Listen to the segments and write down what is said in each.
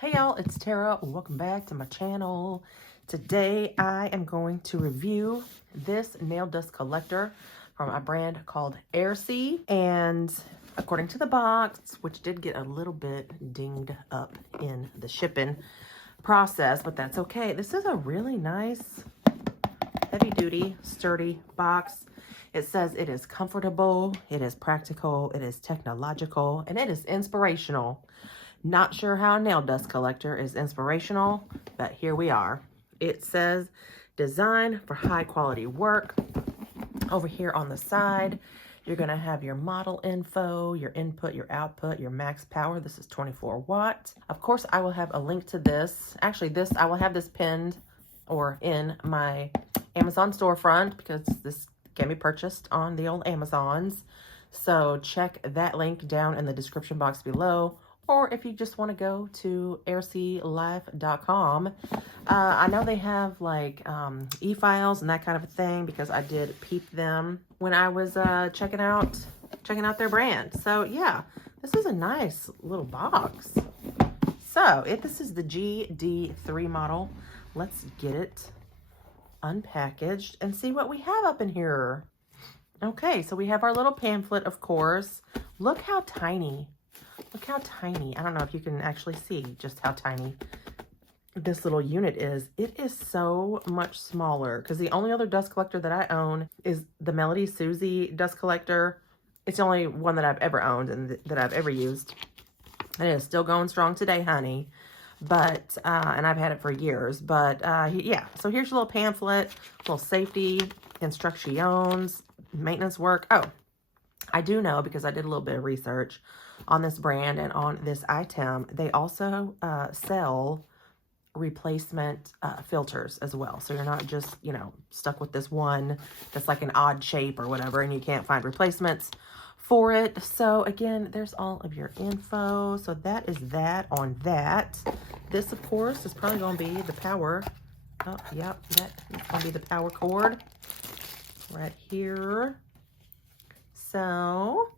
Hey y'all, it's Tara. Welcome back to my channel. Today I am going to review this nail dust collector from a brand called Airsee. And according to the box, which did get a little bit dinged up in the shipping process, but that's okay. This is a really nice, heavy duty, sturdy box. It says it is comfortable, it is practical, it is technological, and it is inspirational. Not sure how a nail dust collector is inspirational, but here we are. It says designed for high quality work. Over here on the side, you're going to have your model info, your input, your output, your max power. This is 24 watts. Of course, I will have a link to this. Actually, I will have this pinned or in my Amazon storefront because this can be purchased on the old Amazons. So check that link down in the description box below. Or if you just want to go to airseelife.com. I know they have like e-files and that kind of a thing because I did peep them when I was checking out their brand. So yeah, this is a nice little box. So if this is the GD3 model, let's get it unpackaged and see what we have up in here. Okay, so we have our little pamphlet, of course. Look how tiny. Look how tiny. I don't know if you can actually see just how tiny this little unit is. It is so much smaller because the only other dust collector that I own is the Melody Susie dust collector. It's the only one that I've ever owned and that I've ever used. And it is still going strong today, honey. But, and I've had it for years. But, yeah. So here's your little pamphlet, little safety instructions, maintenance work. Oh, I do know because I did a little bit of research on this brand and on this item. They also sell replacement filters as well. So you're not just, you know, stuck with this one that's like an odd shape or whatever and you can't find replacements for it. So again, there's all of your info. So that is that on that. This, of course, is probably going to be the power. Oh, yep, that is going to be the power cord right here. So,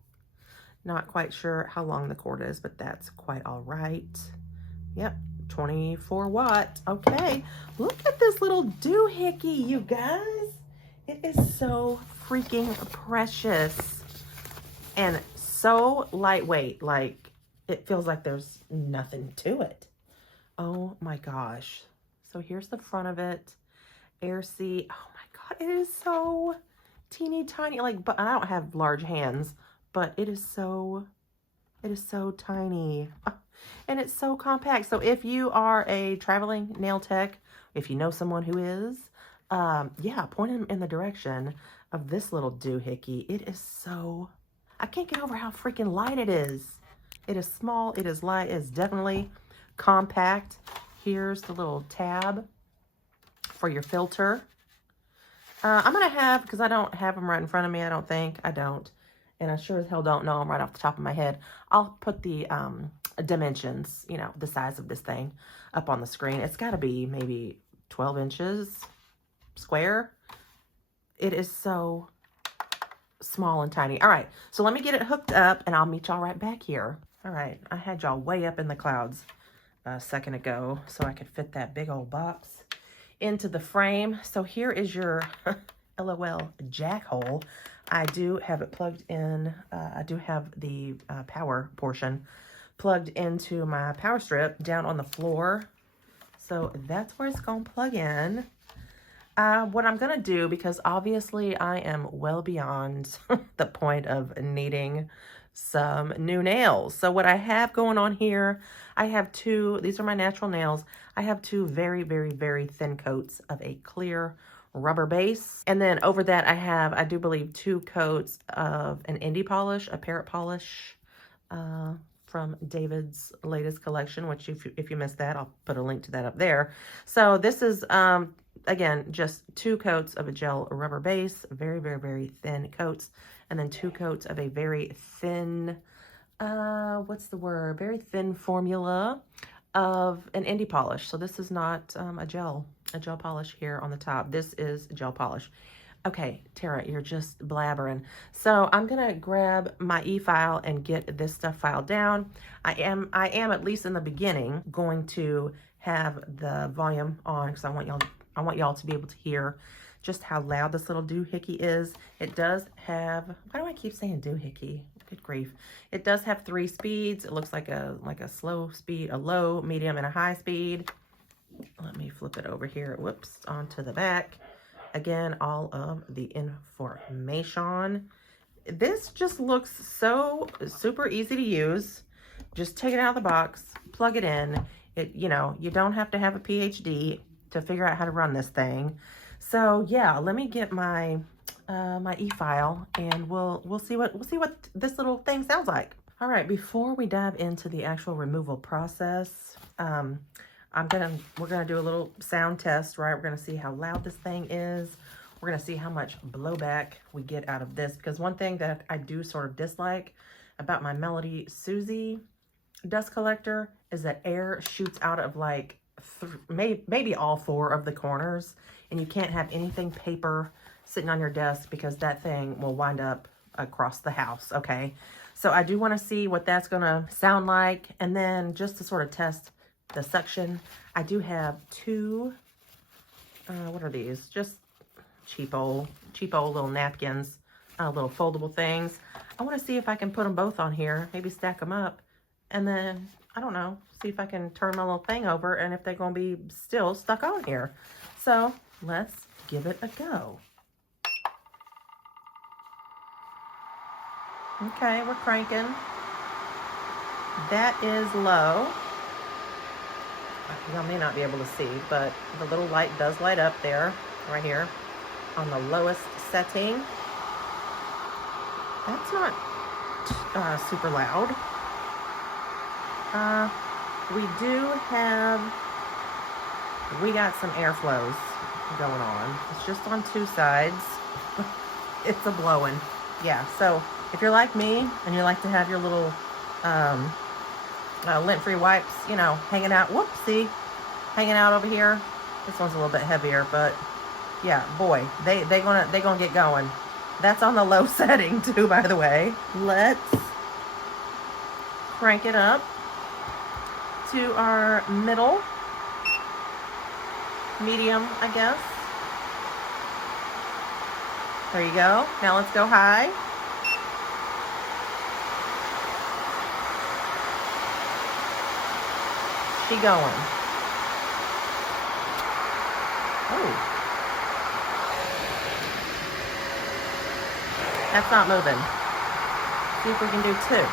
not quite sure how long the cord is, but that's quite all right. Yep, 24 watt. Okay, look at this little doohickey, you guys. It is so freaking precious and so lightweight. Like, it feels like there's nothing to it. Oh my gosh. So here's the front of it. Airsee. Oh my God, it is so teeny tiny. Like, but I don't have large hands, but it is so tiny and it's so compact. So if you are a traveling nail tech, if you know someone who is, yeah, point them in the direction of this little doohickey. It is so, I can't get over how freaking light it is. It is small, it is light, it's definitely compact. Here's the little tab for your filter. I'm going to have, because I don't have them right in front of me, I don't think. I don't. And I sure as hell don't know them right off the top of my head. I'll put the dimensions, you know, the size of this thing up on the screen. It's got to be maybe 12 inches square. It is so small and tiny. All right, so let me get it hooked up and I'll meet y'all right back here. All right, I had y'all way up in the clouds a second ago so I could fit that big old box into the frame. So here is your LOL jack hole. I do have it plugged in. I do have the power portion plugged into my power strip down on the floor. So that's where it's going to plug in. What I'm going to do, because obviously I am well beyond the point of needing some new nails. So what I have going on here, I have two, these are my natural nails. I have two very, very, very thin coats of a clear rubber base. And then over that I do believe 2 coats of an indie polish, a parrot polish from David's latest collection, which if you missed that, I'll put a link to that up there. So this is, again, just 2 coats of a gel rubber base, very, very, very thin coats. And then 2 coats of a very thin, what's the word? Very thin formula of an indie polish. So this is not a gel polish here on the top. This is gel polish. Okay, Tara, you're just blabbering. So I'm gonna grab my e-file and get this stuff filed down. I am at least in the beginning going to have the volume on because I want y'all to be able to hear just how loud this little doohickey is. It does have, why do I keep saying doohickey? Good grief. It does have 3 speeds. It looks like a slow speed, a low, medium, and a high speed. Let me flip it over here. Whoops, onto the back. Again, all of the information. This just looks so super easy to use. Just take it out of the box, plug it in. You know, you don't have to have a PhD to figure out how to run this thing. So yeah, let me get my my e-file and we'll see what this little thing sounds like. All right, before we dive into the actual removal process, we're gonna do a little sound test, right? We're gonna see how loud this thing is. We're gonna see how much blowback we get out of this, because one thing that I do sort of dislike about my Melody Susie dust collector is that air shoots out of like maybe all 4 of the corners, and you can't have anything paper sitting on your desk because that thing will wind up across the house, okay? So I do want to see what that's gonna sound like, and then just to sort of test the suction, I do have 2, what are these? Just cheapo little napkins, little foldable things. I want to see if I can put them both on here, maybe stack them up, and then, I don't know, see if I can turn my little thing over and if they're going to be still stuck on here. So let's give it a go. Okay, we're cranking. That is low. Y'all may not be able to see, but the little light does light up there, right here, on the lowest setting. That's not super loud. We got some airflows going on. It's just on 2 sides. It's a blowing. Yeah, so if you're like me and you like to have your little lint-free wipes, you know, hanging out, whoopsie, hanging out over here. This one's a little bit heavier, but yeah, boy, they gonna get going. That's on the low setting too, by the way. Let's crank it up to our middle, medium, I guess. There you go. Now let's go high. She going. Oh. That's not moving. See if we can do 2.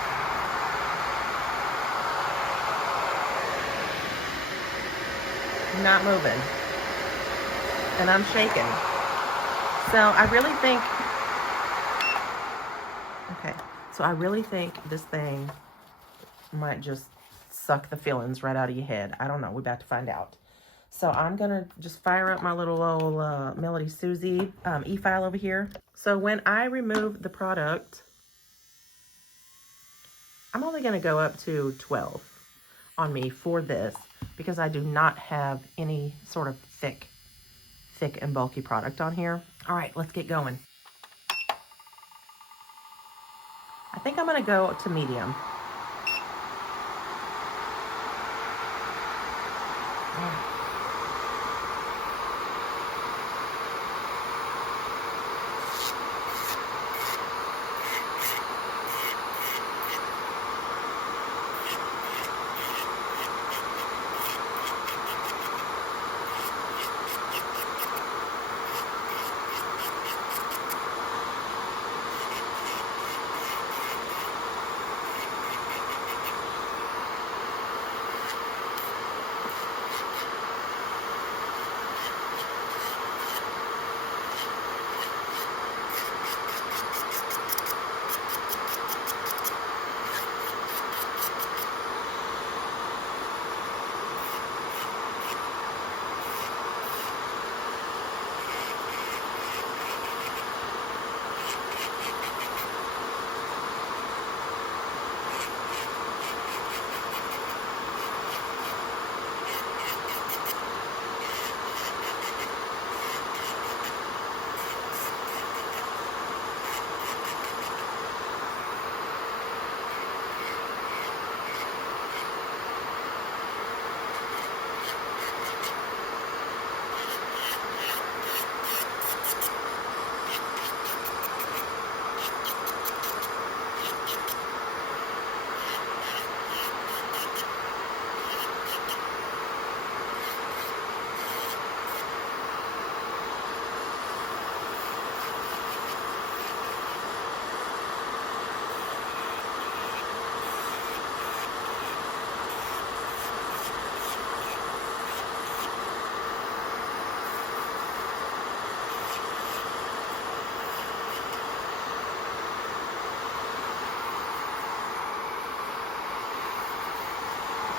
Not moving. And I'm shaking. So I really think, okay, so I really think this thing might just suck the feelings right out of your head. I don't know. We're about to find out. So I'm going to just fire up my little old Melody Susie e-file over here. So when I remove the product, I'm only going to go up to 12 on me for this because I do not have any sort of thick and bulky product on here. All right, let's get going. I think I'm going to go to medium.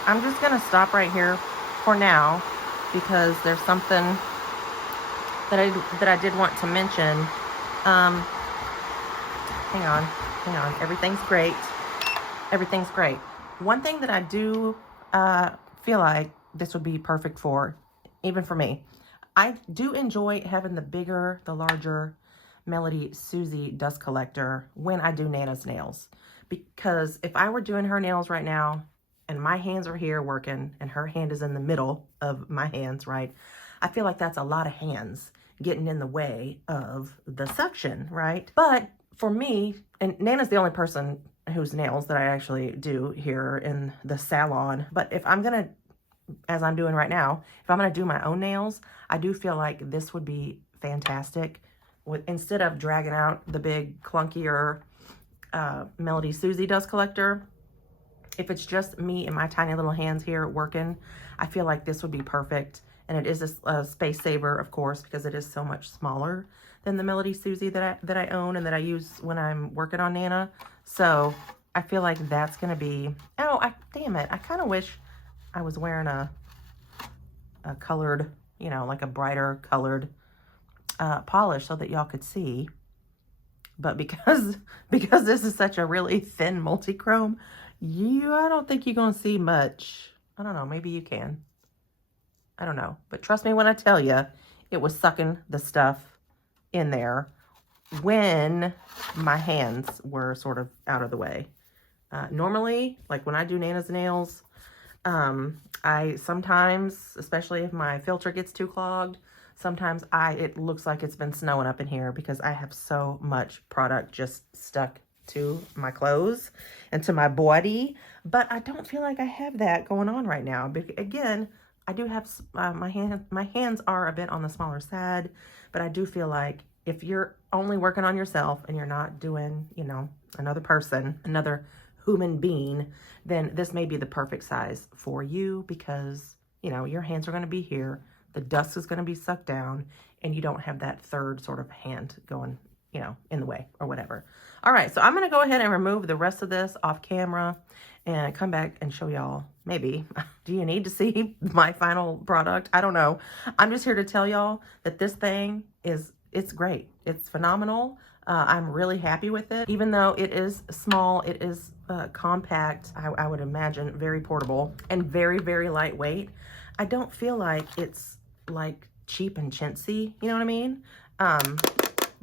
I'm just gonna stop right here for now because there's something that I did want to mention. Hang on. Everything's great. Everything's great. One thing that I do feel like this would be perfect for, even for me, I do enjoy having the larger Melody Susie dust collector when I do Nana's nails. Because if I were doing her nails right now, and my hands are here working, and her hand is in the middle of my hands, right? I feel like that's a lot of hands getting in the way of the suction, right? But for me, and Nana's the only person whose nails that I actually do here in the salon. But if I'm gonna, as I'm doing right now, if I'm gonna do my own nails, I do feel like this would be fantastic. Instead of dragging out the big clunkier Melody Susie dust collector, if it's just me and my tiny little hands here working, I feel like this would be perfect. And it is a space saver, of course, because it is so much smaller than the Melody Susie that I own and that I use when I'm working on Nana. So I feel like that's going to be, damn it. I kind of wish I was wearing a colored, you know, like a brighter colored polish so that y'all could see. But because this is such a really thin multi-chrome, I don't think you're going to see much. I don't know. Maybe you can. I don't know. But trust me when I tell you, it was sucking the stuff in there when my hands were sort of out of the way. Normally, like when I do Nana's nails, I sometimes, especially if my filter gets too clogged, sometimes it looks like it's been snowing up in here because I have so much product just stuck to my clothes and to my body. But I don't feel like I have that going on right now. But again, I do have my hands are a bit on the smaller side, but I do feel like if you're only working on yourself and you're not doing, you know, another person, another human being, then this may be the perfect size for you because, you know, your hands are going to be here. The dust is going to be sucked down and you don't have that third sort of hand going, you know, in the way or whatever. All right. So I'm going to go ahead and remove the rest of this off camera and come back and show y'all. Maybe. Do you need to see my final product? I don't know. I'm just here to tell y'all that this thing it's great. It's phenomenal. I'm really happy with it. Even though it is small, it is compact, I would imagine very portable and very, very lightweight. I don't feel like it's like cheap and chintzy, you know what I mean?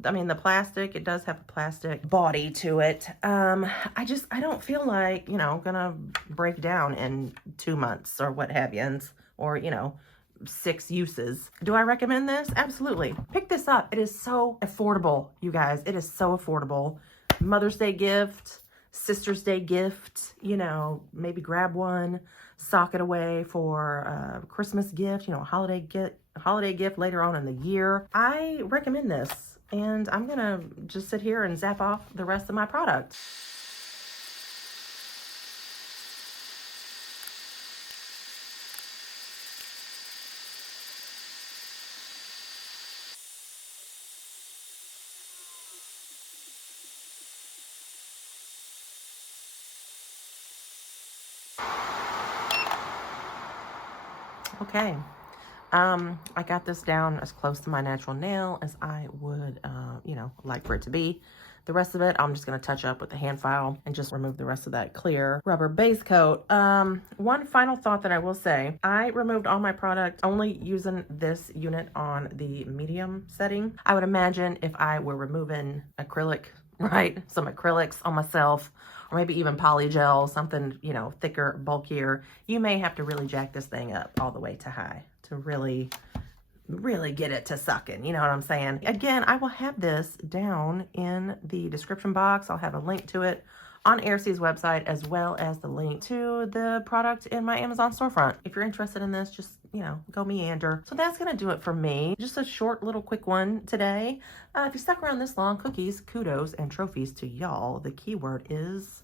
I mean, the plastic, it does have a plastic body to it. I don't feel like, you know, gonna break down in 2 months or what have you, or, you know, 6 uses. Do I recommend this? Absolutely. Pick this up. It is so affordable, you guys. It is so affordable. Mother's Day gift, Sister's Day gift, you know, maybe grab one, sock it away for a Christmas gift, you know, holiday gift later on in the year. I recommend this. And I'm going to just sit here and zap off the rest of my product. Okay. I got this down as close to my natural nail as I would, you know, like for it to be. The rest of it, I'm just going to touch up with the hand file and just remove the rest of that clear rubber base coat. One final thought that I will say, I removed all my product only using this unit on the medium setting. I would imagine if I were removing acrylic, right, some acrylics on myself, or maybe even polygel, something, you know, thicker, bulkier, you may have to really jack this thing up all the way to high to really get it to sucking, you know what I'm saying? Again, I will have this down in the description box. I'll have a link to it on Airsee's website, as well as the link to the product in my Amazon storefront. If you're interested in this, just, you know, go meander. So that's gonna do it for me. Just a short little quick one today. If you stuck around this long, cookies, kudos, and trophies to y'all. The keyword is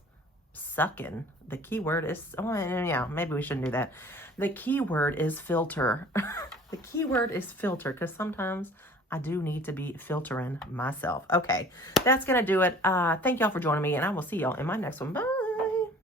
sucking. The keyword is, oh yeah, maybe we shouldn't do that. The keyword is filter. The keyword is filter, because sometimes I do need to be filtering myself. Okay, that's going to do it. Thank y'all for joining me, and I will see y'all in my next one. Bye.